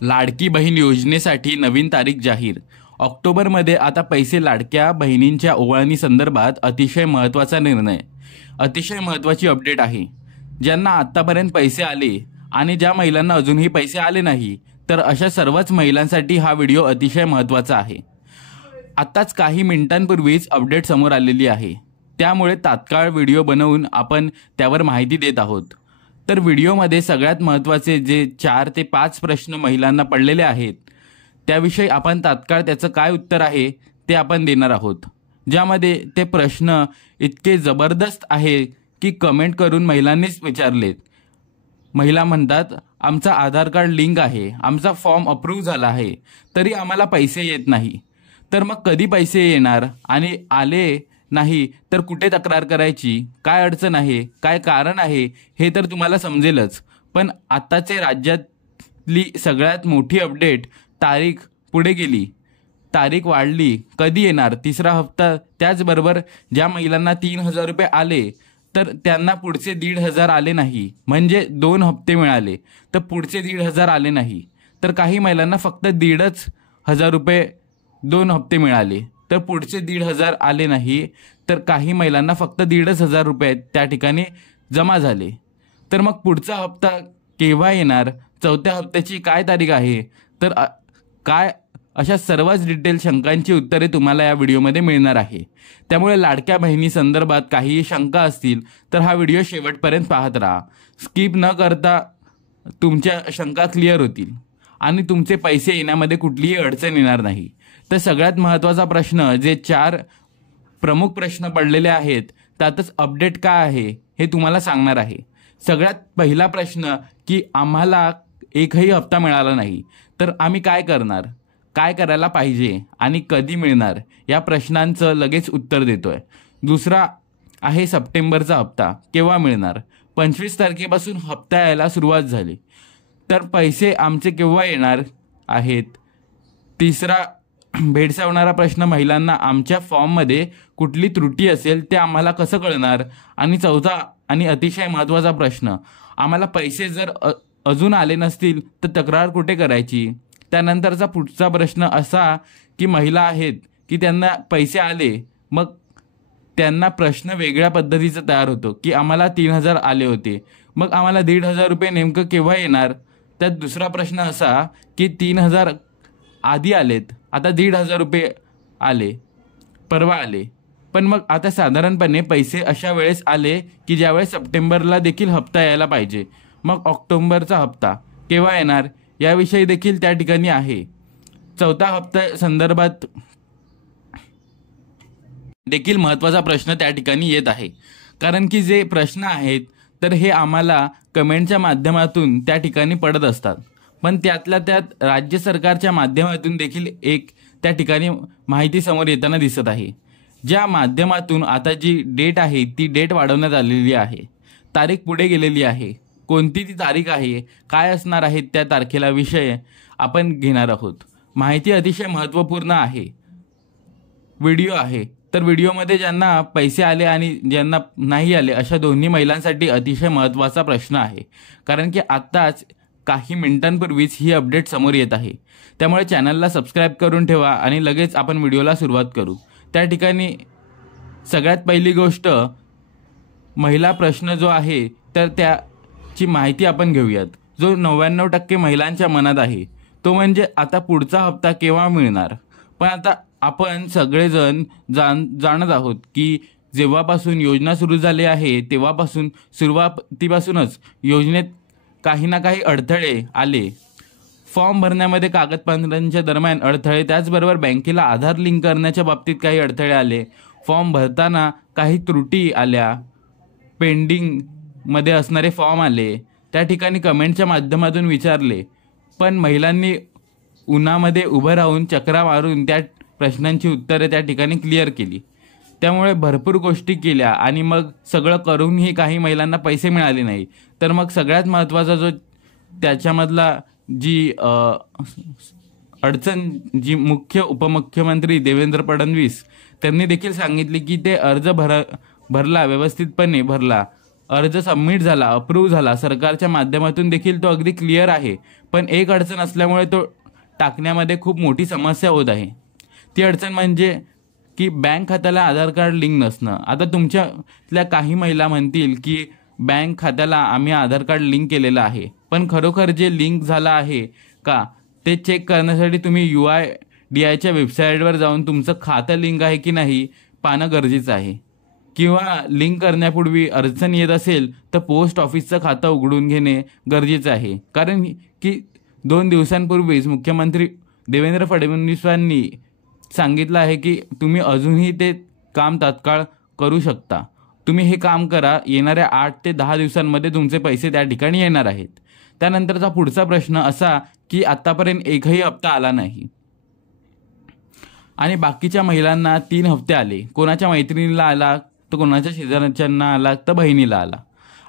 लाडकी बहीण योजनेसाठी नवीन तारीख जाहीर। ऑक्टोबरमध्ये आता पैसे लाडक्या बहिणींच्या ओवाळणी संदर्भात अतिशय महत्त्वाचा निर्णय। अतिशय महत्त्वाची अपडेट आहे। ज्यांना आत्तापर्यंत पैसे आले आणि ज्या महिलांना अजूनही पैसे आले नाही तर अशा सर्वच महिलांसाठी हा व्हिडिओ अतिशय महत्त्वाचा आहे। आत्ताच काही मिनिटांपूर्वीच अपडेट समोर आलेली आहे, त्यामुळे तात्काळ व्हिडिओ बनवून आपण त्यावर माहिती देत आहोत। तर व्हिडिओमध्ये सगळ्यात महत्त्वाचे जे 4 ते 5 प्रश्न महिलांना पडलेले आहेत त्याविषयी आपण तात्काळ त्याचं काय उत्तर आहे ते आपण देणार आहोत, ज्यामध्ये ते प्रश्न इतके जबरदस्त आहे की कमेंट करून महिलांनीच विचारलेत। महिला म्हणतात, आमचा आधार कार्ड लिंक आहे, आमचा फॉर्म अप्रूव्ह झाला आहे, तरी आम्हाला पैसे येत नाही। तर मग कधी पैसे येणार आणि आले नाही तर कुठे तक्रार करायची, काय अडचण आहे, काय कारण आहे हे तर तुम्हाला समजेलच। पण आत्ताचे राज्यातली सगळ्यात मोठी अपडेट, तारीख पुढे गेली, तारीख वाढली, कधी येणार, 3रा हप्ता। त्याचबरोबर ज्या महिलांना 3000 रुपये आले तर त्यांना पुढचे 1500 आले नाही, म्हणजे 2 हप्ते मिळाले तर पुढचे 1500 आले नाही। तर काही महिलांना फक्त 1500 रुपये 2 हप्ते मिळाले तर पुढचे 1500 आले नाही, तर काही महिलांना फक्त 1500 रुपये त्या ठिकाणी जमा झाले। तर मग पुढचा हप्ता केव्हा येणार, 4थ्या हप्त्याची काय तारीख आहे, तर काय, अशा सर्वच डिटेल शंकांची उत्तरे तुम्हाला या व्हिडिओमध्ये मिळणार आहे। त्यामुळे लाडक्या बहिणी संदर्भात काही शंका असतील तर हा व्हिडिओ शेवटपर्यंत पाहत राहा। स्किप न करता तुमच्या शंका क्लिअर होतील आणि तुमचे पैसे येण्यामध्ये कुठलीही अडचण येणार नाही। तर सगळ्यात महत्त्वाचा प्रश्न, जे 4 प्रमुख प्रश्न पडलेले आहेत त्यातच अपडेट काय आहे हे तुम्हाला सांगणार आहे। सगळ्यात पहिला प्रश्न की आम्हाला एकही हप्ता मिळाला नाही तर आम्ही काय करणार, काय करायला पाहिजे आणि कधी मिळणार, या प्रश्नांचं लगेच उत्तर देतोय। दुसरा आहे सप्टेंबरचा हप्ता केव्हा मिळणार, 25 तारखेपासून हप्ता यायला सुरुवात झाली, तर पैसे आमचे केव्हा येणार आहेत। तिसरा भेडसावणारा प्रश्न महिलांना, आमच्या फॉर्ममध्ये कुठली त्रुटी असेल ते आम्हाला कसं कळणार। आणि चौथा आणि अतिशय महत्त्वाचा प्रश्न, आम्हाला पैसे जर अजून आले नसतील तर तक्रार कुठे करायची। त्यानंतरचा पुढचा प्रश्न असा की महिला आहेत की त्यांना पैसे आले, मग त्यांना प्रश्न वेगळ्या पद्धतीचा तयार होतो की आम्हाला 3000 आले होते, मग आम्हाला 1500 रुपये नेमकं केव्हा येणार। त्यात दुसरा प्रश्न असा की 3000 आधी आलेत, आता 1500 रुपये आले, परवा आले, पण मग आता साधारणपणे पैसे अशा वेळेस आले की ज्यावेळेस सप्टेंबरला देखील हप्ता यायला पाहिजे, मग ऑक्टोबरचा हप्ता केव्हा येणार याविषयी देखील त्या ठिकाणी आहे। 4था हप्ता संदर्भात देखील महत्त्वाचा प्रश्न त्या ठिकाणी येत आहे, कारण की जे प्रश्न आहेत तर हे आम्हाला कमेंटच्या माध्यमातून त्या ठिकाणी पडत असतात, पण त्यातल्या त्यात राज्य सरकारच्या माध्यमातून देखील एक त्या ठिकाणी माहिती समोर येताना दिसत आहे, ज्या माध्यमातून आता जी डेट आहे ती डेट वाढवण्यात आलेली आहे, तारीख पुढे गेलेली आहे। कोणती ती तारीख आहे, काय असणार आहे त्या तारखेला विषय आपण घेणार आहोत। माहिती अतिशय महत्त्वपूर्ण आहे, व्हिडिओ आहे, तर व्हिडिओमध्ये ज्यांना पैसे आले आणि ज्यांना नाही आले अशा दोन्ही महिलांसाठी अतिशय महत्त्वाचा प्रश्न आहे, कारण की आत्ताच काही मिनिटांपूर्वीच ही अपडेट समोर येत आहे। त्यामुळे चॅनलला सबस्क्राईब करून ठेवा आणि लगेच आपण व्हिडिओला सुरुवात करू। त्या ठिकाणी सगळ्यात पहिली गोष्ट, महिला प्रश्न जो आहे तर त्याची माहिती आपण घेऊयात, जो 99% महिलांच्या मनात आहे, तो म्हणजे आता पुढचा हप्ता केव्हा मिळणार। पण आता आपण सगळेजण जाणत आहोत की जेव्हापासून योजना सुरू झाली आहे तेव्हापासून सुरुवातीपासूनच योजनेत काही ना काही अडथळे आले। फॉर्म भरण्यामध्ये कागदपत्रांच्या दरम्यान अडथळे, त्याचबरोबर बँकेला आधार लिंक करण्याच्या बाबतीत काही अडथळे आले, फॉर्म भरताना काही त्रुटी आल्या, पेंडिंगमध्ये असणारे फॉर्म आले, त्या ठिकाणी कमेंटच्या माध्यमातून विचारले, पण महिलांनी उन्हामध्ये उभं राहून चक्रा मारून त्या प्रश्नांची उत्तरे त्या ठिकाणी क्लिअर केली। त्यामुळे भरपूर गोष्टी केल्या आणि मग सगळं करूनही काही महिलांना पैसे मिळाले नाही। तर मग सगळ्यात महत्त्वाचा जो त्याच्यामधला जी अडचण, जी मुख्य उपमुख्यमंत्री देवेंद्र फडणवीस त्यांनी देखील सांगितले की ते अर्ज भरला, व्यवस्थितपणे भरला, अर्ज सबमिट झाला, अप्रूव्ह झाला, सरकारच्या माध्यमातून देखील तो अगदी क्लिअर आहे, पण एक अडचण असल्यामुळे तो टाकण्यामध्ये खूप मोठी समस्या होत आहे. ती अडचण म्हणजे की बँक खात्याला आधार कार्ड लिंक नसणं. आता तुमच्यातल्या काही महिला म्हणतील की बँक खात्याला आम्ही आधार कार्ड लिंक केलेलं आहे, पण खरोखर जे लिंक झालं आहे का ते चेक करण्यासाठी तुम्ही UIDAIच्या वेबसाईटवर जाऊन तुमचं खातं लिंक आहे की नाही पाहणं गरजेचं आहे. किंवा लिंक करण्यापूर्वी अडचण येत असेल तर पोस्ट ऑफिसचं खातं उघडून घेणे गरजेचं आहे. कारण की 2 दिवसांपूर्वीच मुख्यमंत्री देवेंद्र फडणवीसांनी सांगितलं आहे की तुम्ही अजूनही ते काम तात्काळ करू शकता. तुम्ही हे काम करा, येणाऱ्या 8 ते 10 दिवसांमध्ये तुमचे पैसे त्या ठिकाणी येणार आहेत. त्यानंतरचा पुढचा प्रश्न असा की आत्तापर्यंत एकही हप्ता आला नाही आणि बाकीच्या महिलांना 3 हप्ते आले. कोणाच्या मैत्रिणीला आला, तर कोणाच्या शेजारच्यांना आला, तर बहिणीला आला,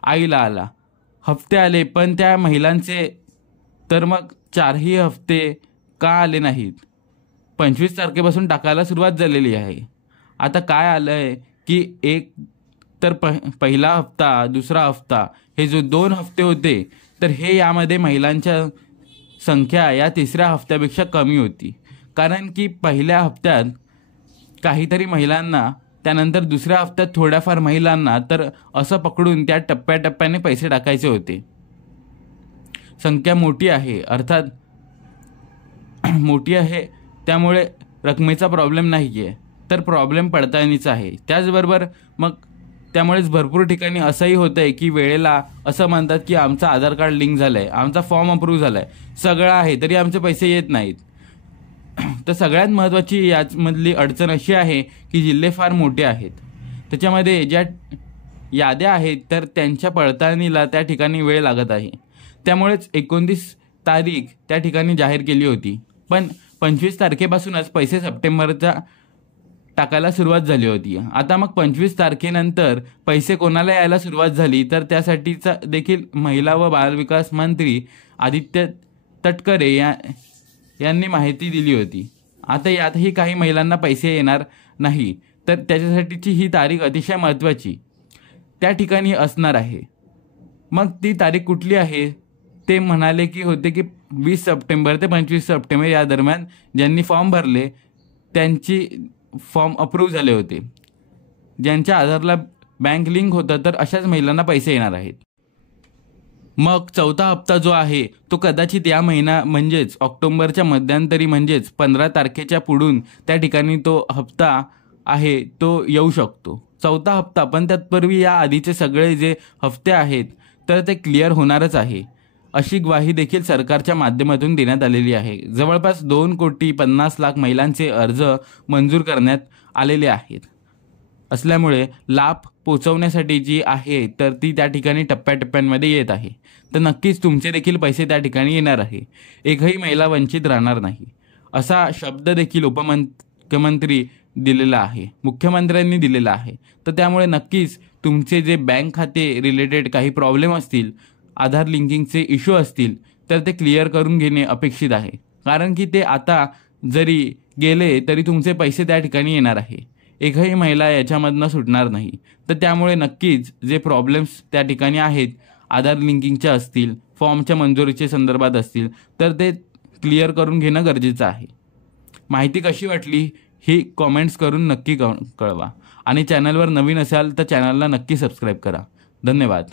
आईला आला. हप्ते आले, पण त्या महिलांचे तर मग 4ही हप्ते का आले नाहीत? 25 तारखेपासून टाकायला सुरुवात झालेली आहे. आता काय आलं आहे की एक तर पहिला हप्ता, दुसरा हप्ता, हे जो 2 हप्ते होते तर हे यामध्ये महिलांच्या संख्या या 3ऱ्या हप्त्यापेक्षा कमी होती. कारण की पहिल्या हप्त्यात काहीतरी महिलांना, त्यानंतर दुसऱ्या हप्त्यात थोड्याफार महिलांना, तर असं पकडून त्या टप्प्याटप्प्याने पैसे टाकायचे होते. संख्या मोठी आहे, अर्थात मोठी आहे, त्यामुळे रकमेचा प्रॉब्लेम नाही आहे, तर प्रॉब्लेम पडताळणीचा आहे. त्याचबरोबर मग त्यामुळेच भरपूर ठिकाणी असंही होतं आहे की वेळेला असं म्हणतात की आमचं आधार कार्ड लिंक झालं आहे, आमचा फॉर्म अप्रूव्ह झाला आहे, सगळं आहे, तरी आमचे पैसे येत नाहीत. तर सगळ्यात महत्त्वाची यामधली अडचण अशी आहे की जिल्हे फार मोठे आहेत. त्याच्यामध्ये ज्या याद्या आहेत तर त्यांच्या पडताळणीला त्या ठिकाणी वेळ लागत आहे. त्यामुळेच 29 तारीख त्या ठिकाणी जाहीर केली होती, पण 25 तारखेपासूनच पैसे सप्टेंबरचा टाकायला सुरुवात झाली होती. आता मग 25 तारखेनंतर पैसे कोणाला यायला सुरुवात झाली, तर त्यासाठीचा देखील महिला व बालविकास मंत्री आदित्य तटकरे यांनी माहिती दिली होती. आता यातही काही महिलांना पैसे येणार नाही, तर त्याच्यासाठीची ही तारीख अतिशय महत्त्वाची त्या ठिकाणी असणार आहे. मग ती तारीख कुठली आहे? ते म्हणाले की होते की 20 सप्टेंबर ते 25 सप्टेंबर या दरम्यान ज्यांनी फॉर्म भरले त्यांची फॉर्म अप्रूव्ह झाले होते, ज्यांच्या आधारला बँक लिंक होतं, तर अशाच महिलांना पैसे येणार आहेत. मग 4था हप्ता जो आहे तो कदाचित या महिना म्हणजेच ऑक्टोबरच्या मध्यंतरी म्हणजेच 15 तारखेच्या पुढून त्या ठिकाणी तो हप्ता आहे तो येऊ शकतो, 4था हप्ता. पण त्यापूर्वी या आधीचे सगळे जे हप्ते आहेत तर ते क्लिअर होणारच आहे, अशी ग्वाही देखील सरकारच्या माध्यमातून देण्यात आलेली आहे. जवळपास 2,50,00,000 महिलांचे अर्ज मंजूर करण्यात आलेले आहेत असल्यामुळे लाभ पोचवण्यासाठी जी आहे तर ती त्या ठिकाणी टप्प्याटप्प्यांमध्ये येत आहे. तर नक्कीच तुमचे देखील पैसे त्या ठिकाणी येणार आहे, एकही महिला वंचित राहणार नाही, असा शब्द देखील उपमुख्यमंत्री दिलेला आहे, मुख्यमंत्र्यांनी दिलेला आहे. तर त्यामुळे नक्कीच तुमचे जे बँक खाते रिलेटेड काही प्रॉब्लेम असतील, आधार लिंकिंगचे इश्यू असतील, तर ते क्लिअर करून घेणे अपेक्षित आहे. कारण की ते आता जरी गेले तरी तुमचे पैसे त्या ठिकाणी येणार आहे, एकही महिला याच्यामधनं सुटणार नाही. तर त्यामुळे नक्कीच जे प्रॉब्लेम्स त्या ठिकाणी आहेत, आधार लिंकिंगच्या असतील, फॉर्मच्या मंजुरीच्या संदर्भात असतील, तर ते क्लिअर करून घेणं गरजेचं आहे. माहिती कशी वाटली ही कॉमेंट्स करून नक्की कळवा आणि चॅनलवर नवीन असाल तर चॅनलला नक्की सबस्क्राईब करा. धन्यवाद.